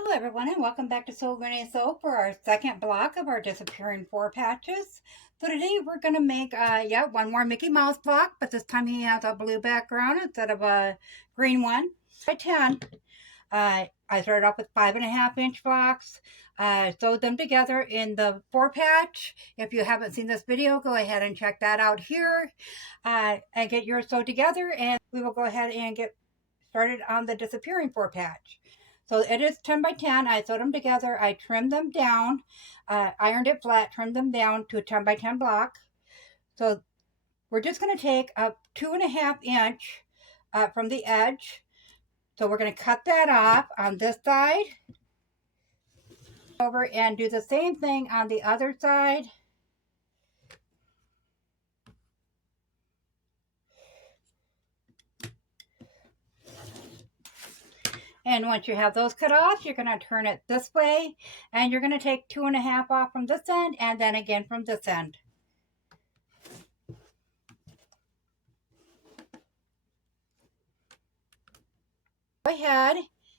Hello everyone and welcome back to Sew Granny Sew for our second block of our disappearing 4 patches. So today we're going to make one more Mickey Mouse block, but this time he has a blue background instead of a green one. By 10, I started off with 5.5-inch blocks, sewed them together in the 4 patch. If you haven't seen this video, go ahead and check that out here and get yours sewed together, and we will go ahead and get started on the disappearing 4 patch. So it is 10 by 10. I sewed them together. I trimmed them down, ironed it flat, trimmed them down to a 10 by 10 block. So we're just going to take a 2.5 inch from the edge. So we're going to cut that off on this side. Over and do the same thing on the other side. And once you have those cut off, you're going to turn it this way, and you're going to take 2.5 off from this end, and then again from this end. Go ahead,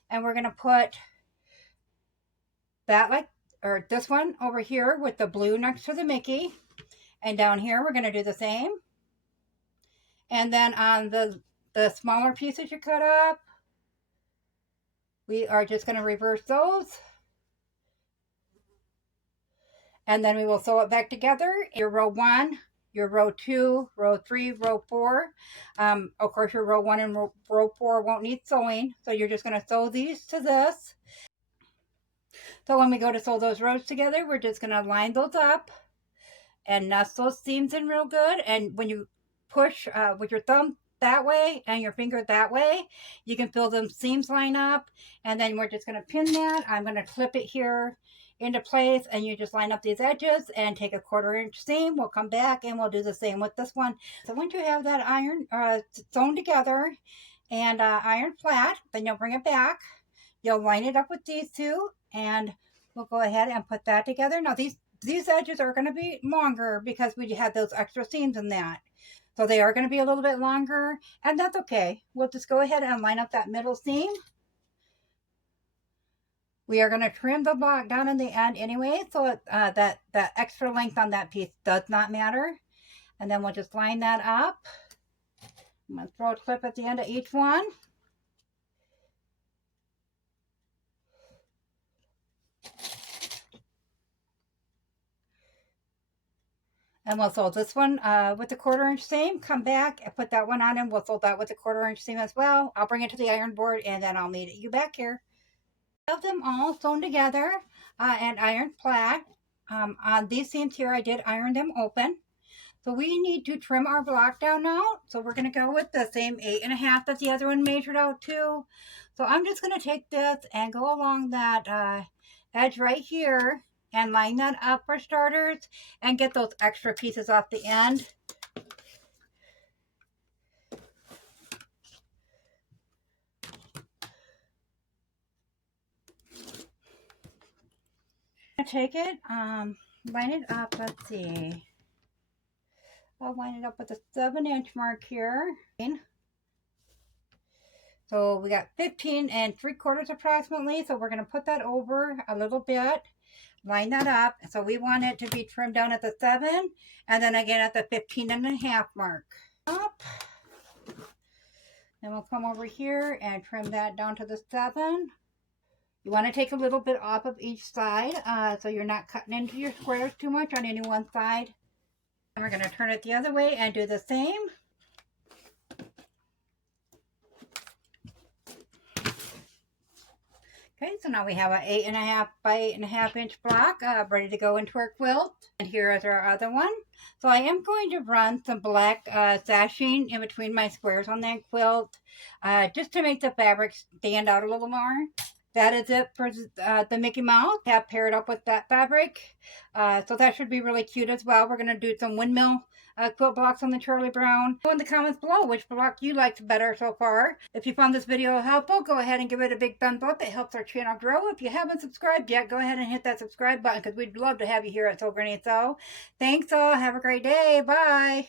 and we're going to put that this one over here with the blue next to the Mickey, and down here we're going to do the same. And then on the smaller pieces you cut up, we are just going to reverse those. And then we will sew it back together. Your row 1, your row 2, row 3, row 4. Of course, your row 1 and row 4 won't need sewing. So you're just going to sew these to this. So when we go to sew those rows together, we're just going to line those up and nest those seams in real good. And when you push with your thumb that way and your finger that way, you can feel them seams line up. And then we're just going to pin that. I'm going to clip it here into place, and you just line up these edges and take a 1/4 inch seam. We'll come back and we'll do the same with this one. So once you have that iron sewn together and iron flat, then you'll bring it back. You'll line it up with these two, and we'll go ahead and put that together. Now these edges are going to be longer because we had those extra seams in that. So they are going to be a little bit longer, and that's okay. We'll just go ahead and line up that middle seam. We are going to trim the block down in the end anyway, so that extra length on that piece does not matter. And then we'll just line that up. I'm going to throw a clip at the end of each one. And we'll sew this one with the 1/4 inch seam. Come back and put that one on, and we'll sew that with the 1/4 inch seam as well. I'll bring it to the iron board, and then I'll meet you back here. Have them all sewn together and ironed flat. On these seams here, I did iron them open. So we need to trim our block down now. So we're going to go with the same 8.5 that the other one measured out to. So I'm just going to take this and go along that edge right here and line that up for starters and get those extra pieces off the end. Take it, line it up, let's see. I'll line it up with a 7-inch mark here. So we got 15 3/4 approximately. So we're going to put that over a little bit, line that up. So we want it to be trimmed down at the 7 and then again at the 15.5 mark. Up. Then we'll come over here and trim that down to the 7. You want to take a little bit off of each side so you're not cutting into your squares too much on any one side. And we're going to turn it the other way and do the same. Okay, so now we have an 8.5 by 8.5 inch block ready to go into our quilt. And here is our other one. So I am going to run some black sashing in between my squares on that quilt just to make the fabric stand out a little more. That is it for the Mickey Mouse. Have paired up with that fabric. So that should be really cute as well. We're going to do some windmill quilt blocks on the Charlie Brown. Go in the comments below which block you liked better so far. If you found this video helpful, go ahead and give it a big thumbs up. It helps our channel grow. If you haven't subscribed yet, go ahead and hit that subscribe button because we'd love to have you here at Sew Granny Sew. Thanks all. Have a great day. Bye.